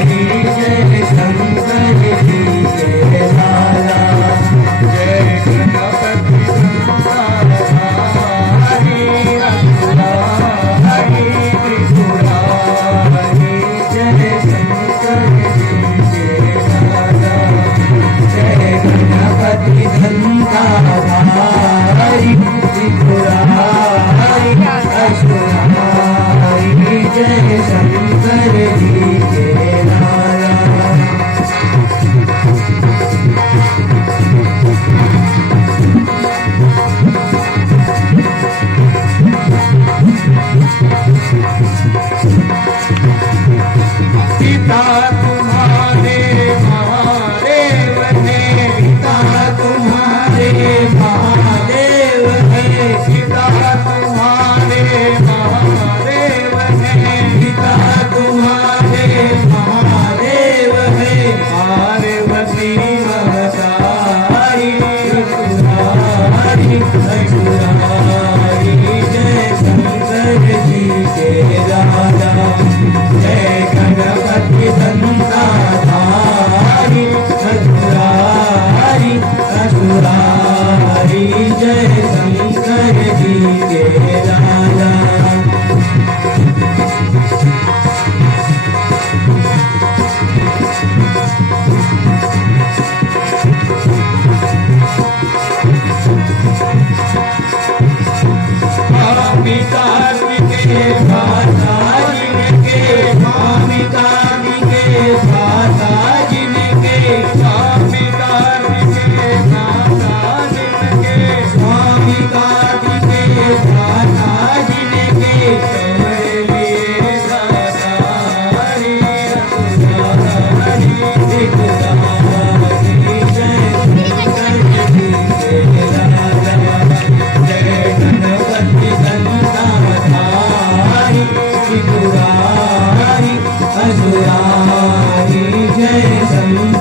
जय शंकर जी के लाला। जय गणपति संसारधारी असुरारी त्रिपुरारी। जय शंकर जी के लाला। जय गणपति संसारधारी त्रिपुरारी असुरारी। जय शंकर जी के लाला। पिता तुम्हारे महादेव है, पिता तुम्हारे महादेव है, पिता तुम्हारे महादेव है, पिता तुम्हारे महादेव है। पार्वती अवतारी असुरारी असुरारी। जय शंकर जी के राजा। जय गणपति संसारधारी असुरारी असुरारी। जय शंकर जी के राजा। स्वामी कार्तिके माता जिनके, स्वामी कार्तिके माता जिनके, स्वामी कार्तिके माता जिनके, स्वामी कार्तिके माता जिनके। चमड़े दातारी असुरारी त्रिपुरारी। जय शंकर जी के राजा। जय गणपति संसारधारी त्रिपुरारी असुरारी। जय शंकर